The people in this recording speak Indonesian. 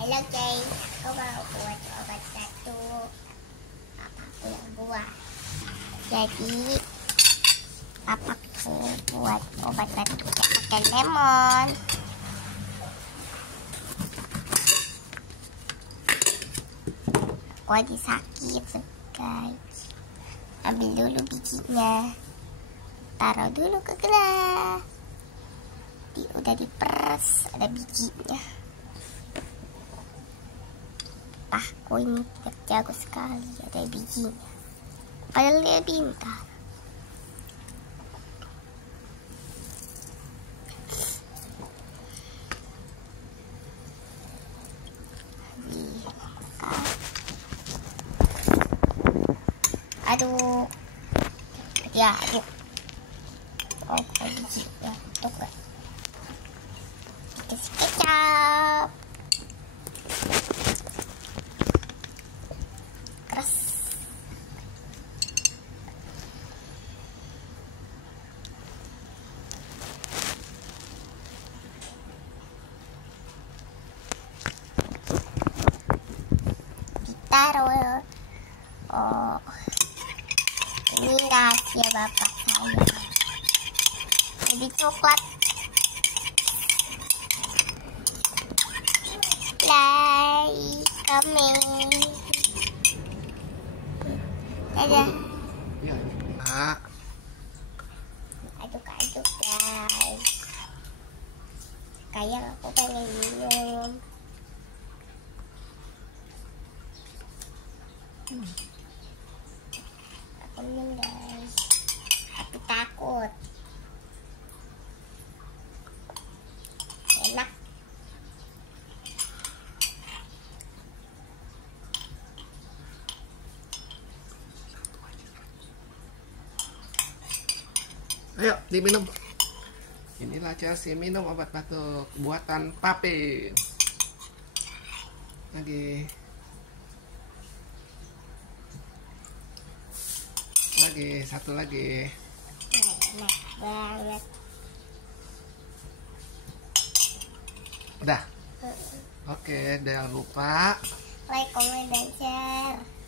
Halo guys, aku mau buat obat batuk. Papaku yang buat. Jadi papaku buat obat batuk pakai lemon. Aku lagi sakit guys. Ambil dulu bijinya, taruh dulu ke gelas. Udah diperes, ada bijinya. Aku ini tidak jago sekali, ada bijinya. Padahal dia pintar. Aduh, ya aduk. Oh, bijinya tuh kan. Kasih kecap. Keras. Ditaruh. Oh, ini rahasia bapak saya. Jadi coklat. Like, comment. Dadah. Ya, Aduk-aduk guys. Kayak aku pengen minum. Aku minum guys. Tapi takut. Enak. ayo diminum. Inilah Chelsea minum obat batuk buatan Papi. Lagi satu lagi. Enak banget. Udah. Oke, jangan lupa Like, comment, dan share.